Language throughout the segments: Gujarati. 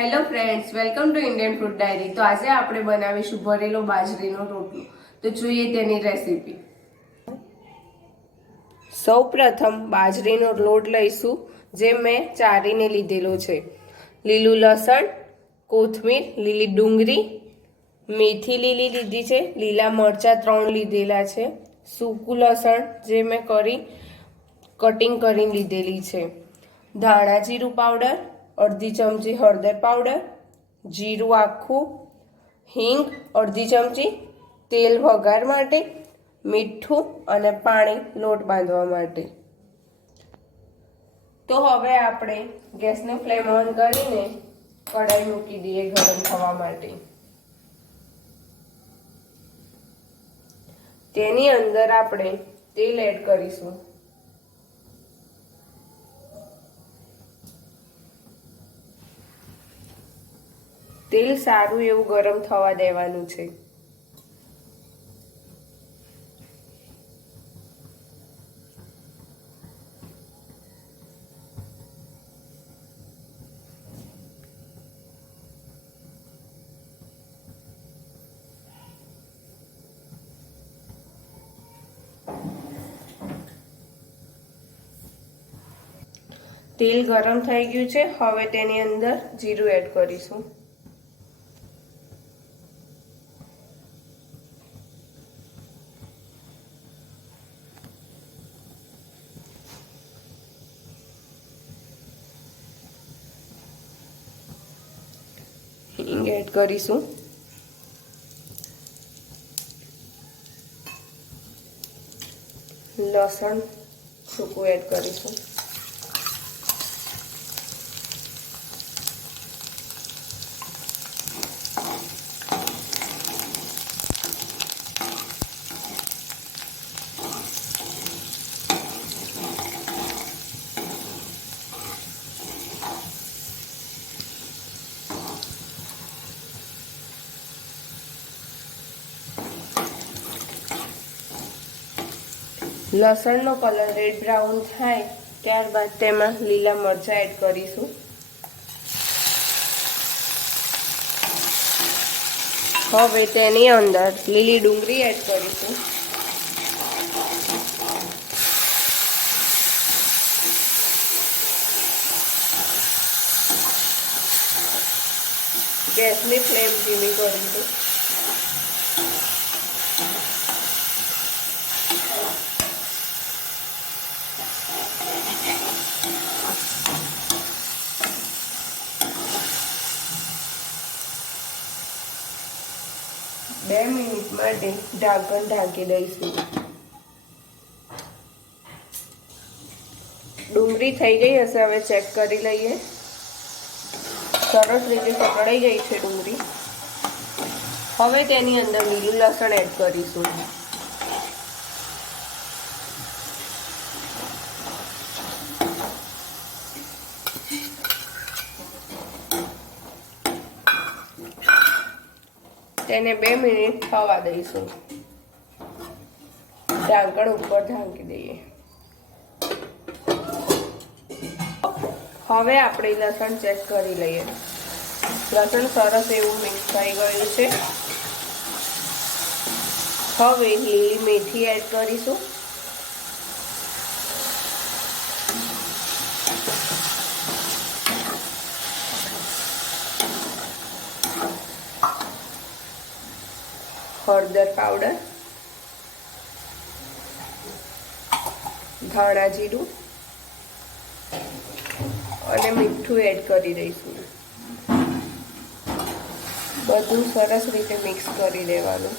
Hello friends, welcome to Indian food diary. તો આજે આપણે બનાવીશું ભરેલો બાજરીનો રોટલો। તો જોઈએ તેની રેસીપી। સૌપ્રથમ બાજરીનો લોટ લઈશું, જે મેં ચારીને લીધેલો છે। લીલું લસણ, કોથમીર, લીલી ડુંગળી, મેથી લીલી લીધી છે, લીલા મરચાં 3 લીધેલા છે, સૂકું લસણ જે મેં કટિંગ કરીને લીધેલી છે, ધાણા જીરું પાવડર, અડધી ચમચી હળદર પાવડર, જીરું આખું, હિંગ અડધી ચમચી, તેલ વઘાર માટે, મીઠું અને પાણી લોટ બાંધવા માટે। તો હવે આપણે ગેસની ફ્લેમ ઓન કરીને કઢાઈ મૂકી દઈએ ગરમ થવા માટે। તેની અંદર આપણે તેલ એડ કરીશું। તેલ સારું એવું ગરમ થવા દેવાનું છે। તેલ ગરમ થઈ ગયું છે। હવે તેની અંદર જીરું એડ કરીશું। હિંગ એડ કરીશું। લસણ સૂકું એડ કરીશું। લસણનો કલર રેડ બ્રાઉન થાય ત્યારબાદ તેમાં લીલા મરચાં એડ કરીશું। હવે તેની અંદર લીલી ડુંગળી એડ કરીશું। ગેસની ફ્લેમ ધીમી કરીશું। બે મિનિટ માટે ઢાંકણ ઢાંકી દઈશું। ડુંગળી થઈ ગઈ હશે, હવે ચેક કરી લઈએ। સરસ રીતે સકળાઈ ગઈ છે ડુંગળી। હવે તેની અંદર લીલું લસણ એડ કરીશું। તેને 2 મિનિટ થવા દઈશું। ઢાંકણ ઉપર ઢાંકી દઈએ। હવે આપણે લસણ ચેક કરી લઈએ। લસણ સરસ એવું મિક્સ થઈ ગયું છે। હવે લીલી મેથી એડ કરીશું। હળદર પાવડર, ધાણા જીરું અને મીઠું એડ કરી દઈશું। બધું સરસ રીતે મિક્સ કરી દેવાનું।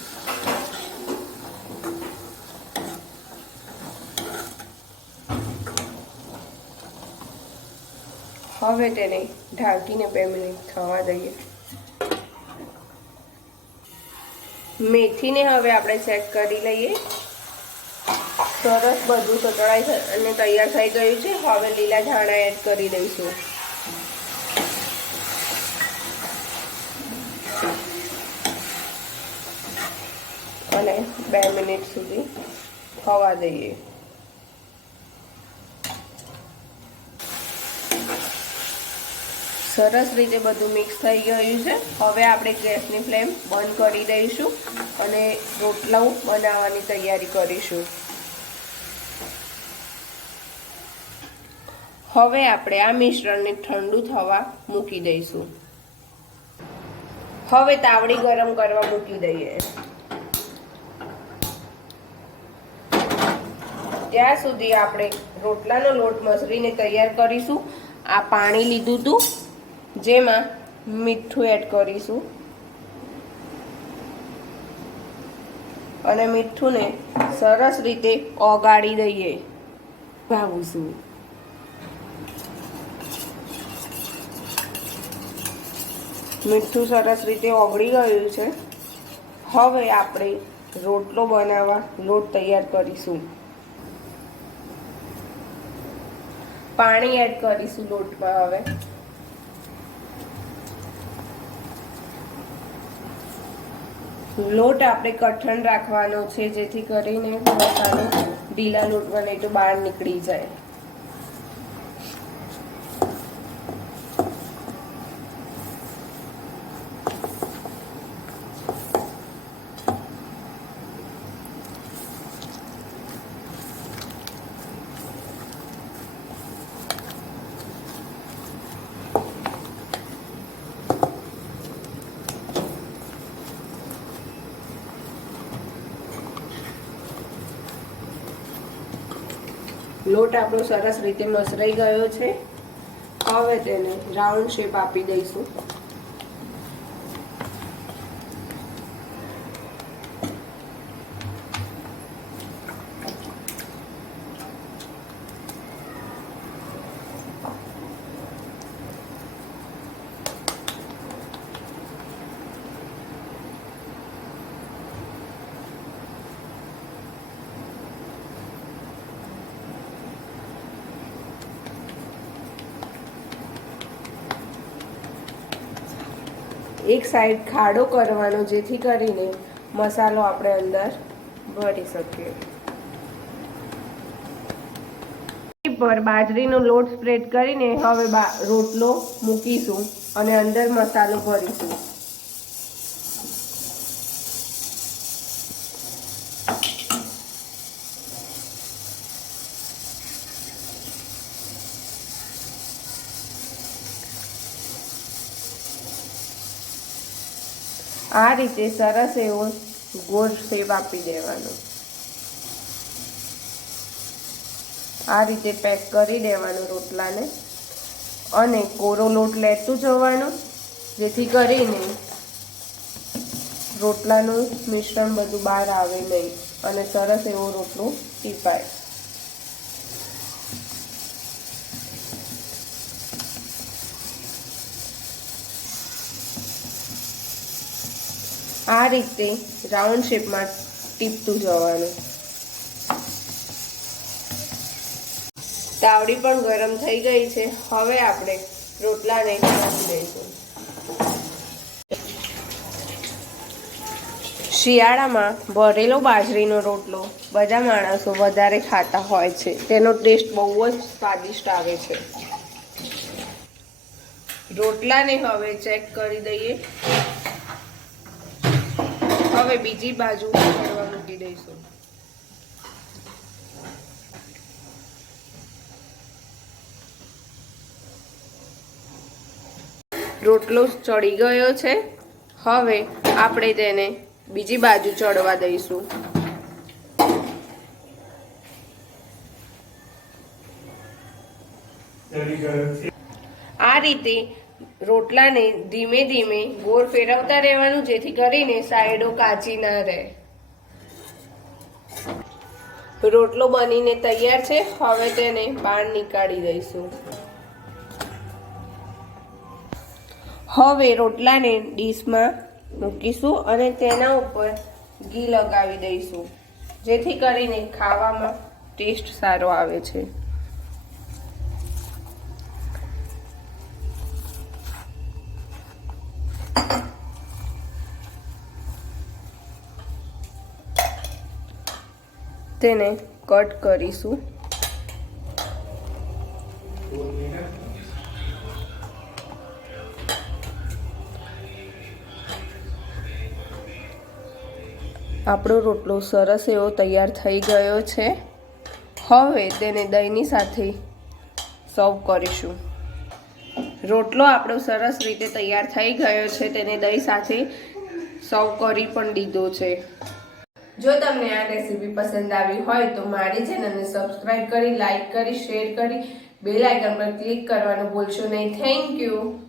હવે તેને ઢાંકીને 2 મિનિટ થવા દઈએ। મેથીને હવે આપણે ચેક કરી લઈએ। સરસ બધું સતળાઈ અને તૈયાર થઈ ગયું છે। હવે લીલા ધાણા એડ કરી દઈશું। અને 2 મિનિટ સુધી થવા દઈએ। સરસ રીતે બધું મિક્સ થઈ ગયું છે। હવે આપણે ગેસની ફ્લેમ બંધ કરી દઈશું અને રોટલા બનાવવાની તૈયારી કરીશું। હવે આપણે આ મિશ્રણને ઠંડુ થવા મૂકી દઈશું। હવે તાવડી ગરમ કરવા મૂકી દઈએ। ત્યાં સુધી આપણે રોટલાનો લોટ મસળીને તૈયાર કરીશું। આ પાણી લીધું હતું, જેમાં મીઠું એડ કરીશું અને મીઠુંને સરસ રીતે ઓગાળી દઈએ। ભાવશું મીઠું સરસ રીતે ઓગળી ગયું છે। હવે આપણે રોટલો બનાવવા લોટ તૈયાર કરીશું। પાણી એડ કરીશું લોટમાં। હવે લોટ આપણે કઠણ રાખવાનો છે, જેથી કરીને મસાલો ઢીલા લોટમાં નહીં તો બહાર નીકળી જાય। લોટ આપણો સરસ રીતે મસરાઈ ગયો છે। હવે તેને રાઉન્ડ શેપ આપી દઈશું। એક સાઈડ ખાડો કરવાનો, જેથી કરીને મસાલો આપણે અંદર ભરી શકીએ। પર બાજરીનો લોટ સ્પ્રેડ કરીને હવે રોટલો મૂકીશું અને અંદર મસાલો ભરીશું। આ રીતે સરસ એવો ગોળ શેપ આપી દેવાનો। આ રીતે પેક કરી દેવાનો રોટલાને અને કોરો લોટ લેતું જવાનું, જેથી કરીને રોટલાનું મિશ્રણ બધું બહાર આવે નહીં અને સરસ એવો રોટલો ટીપાય। આ રીતે રાઉન્ડ શેપમાં ટીપતું જવાનું। તાવડી પણ ગરમ થઈ ગઈ છે। હવે આપણે રોટલાને નાખી દઈશું। શિયાળામાં ભરેલો બાજરીનો રોટલો બધા માણસો વધારે ખાતા હોય છે। તેનો ટેસ્ટ બહુ જ સ્વાદિષ્ટ આવે છે। રોટલાને હવે ચેક કરી દઈએ। હવે બીજી બાજુ ચડવા મૂકી દઈશું। રોટલો ચડી ગયો છે। હવે આપણે તેને બીજી બાજુ ચડવા દઈશું। આ રીતે રોટલાને ધીમે ધીમે ગોળ ફેરવતા રહેવાનું, જેથી કરીને સાઈડો કાચી ના રહે। રોટલો બનીને તૈયાર છે। હવે તેને બહાર નીકાળી દઈશું। હવે રોટલાને ડીશમાં મૂકીશું અને તેના ઉપર ઘી લગાવી દઈશું, જેથી કરીને ખાવામાં ટેસ્ટ સારો આવે છે। તેને કટ કરીશું। આપણો રોટલો સરસ એવો તૈયાર થઈ ગયો છે. હવે તેને દહીંની સાથે સર્વ કરીશું. રોટલો આપણો સરસ રીતે તૈયાર થઈ ગયો છે. તેને દહીં સાથે સર્વ કરી પણ દીધો છે. જો તમને આ રેસીપી પસંદ આવી હોય તો મારી ચેનલને સબસ્ક્રાઇબ કરી, લાઈક કરી, શેર કરી, બેલ આઇકન પર ક્લિક કરવાનું ભૂલશો નહીં. Thank you.